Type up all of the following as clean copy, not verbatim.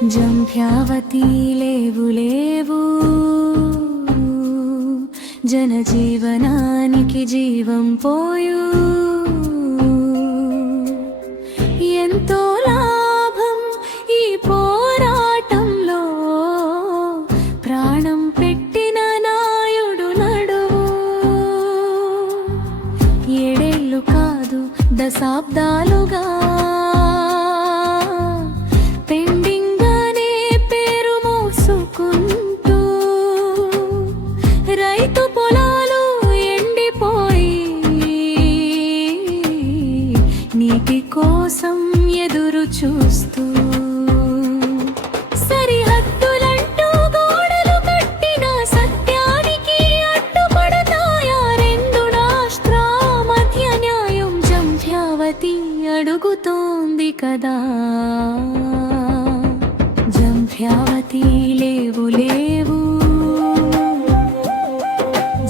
జంధ్యావతి లేవు లేవు జనజీవనానికి జీవం పోయు ఎంతో లాభం ఈ పోరాటంలో ప్రాణం పెట్టిన నాయుడు నడువు ఏడేళ్ళు కాదు దశాబ్దాలుగా రైతు పొలాలు ఎండిపోయి నీటి కోసం ఎదురు చూస్తూ సరిహద్దులంటూ గోడలు కట్టిన సత్యానికి అడ్డుపడతాయా రెండు రాష్ట్రాల మధ్య న్యాయం జంధ్యావతి అడుగుతోంది కదా జంధ్యావతి లేవు లేవు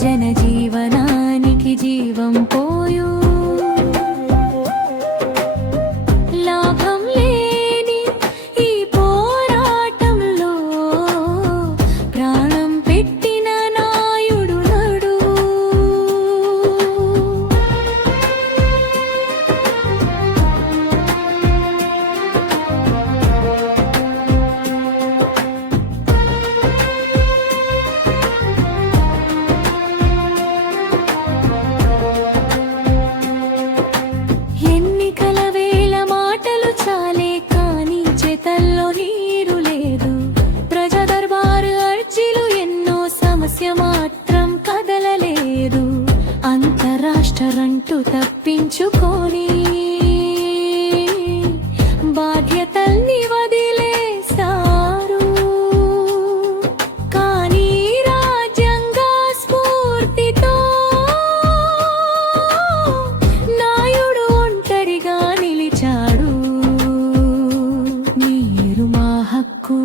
జనజీవనానికి జీవం పోయు లాభం లేని ఈ పోరాటంలో ప్రాణం పెట్టిన నాయుడు నడువు మాత్రం కదలలేదు అంతరాష్ట్రంటూ తప్పించుకొని బాధ్యతల్ని వదిలేశారు కానీ రాజ్యాంగ స్ఫూర్తితో నాయుడు ఒంటరిగా నిలిచాడు నీరు మా హక్కు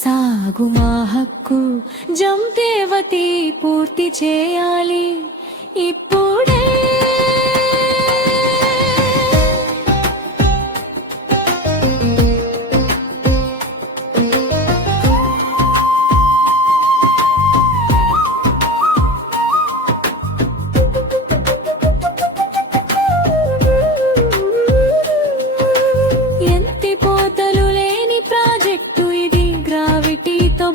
సాగు మా హక్కు జంధ్యావతి పూర్తి చేయాలి ఇప్పుడే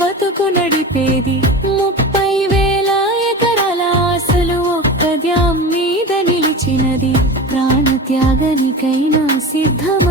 బతుకు నడిపేది 30,000 ఎకరాల ఆశలు ఒక్క డ్యామ్ మీద నిలిచినది ప్రాణత్యాగానికైనా సిద్ధమ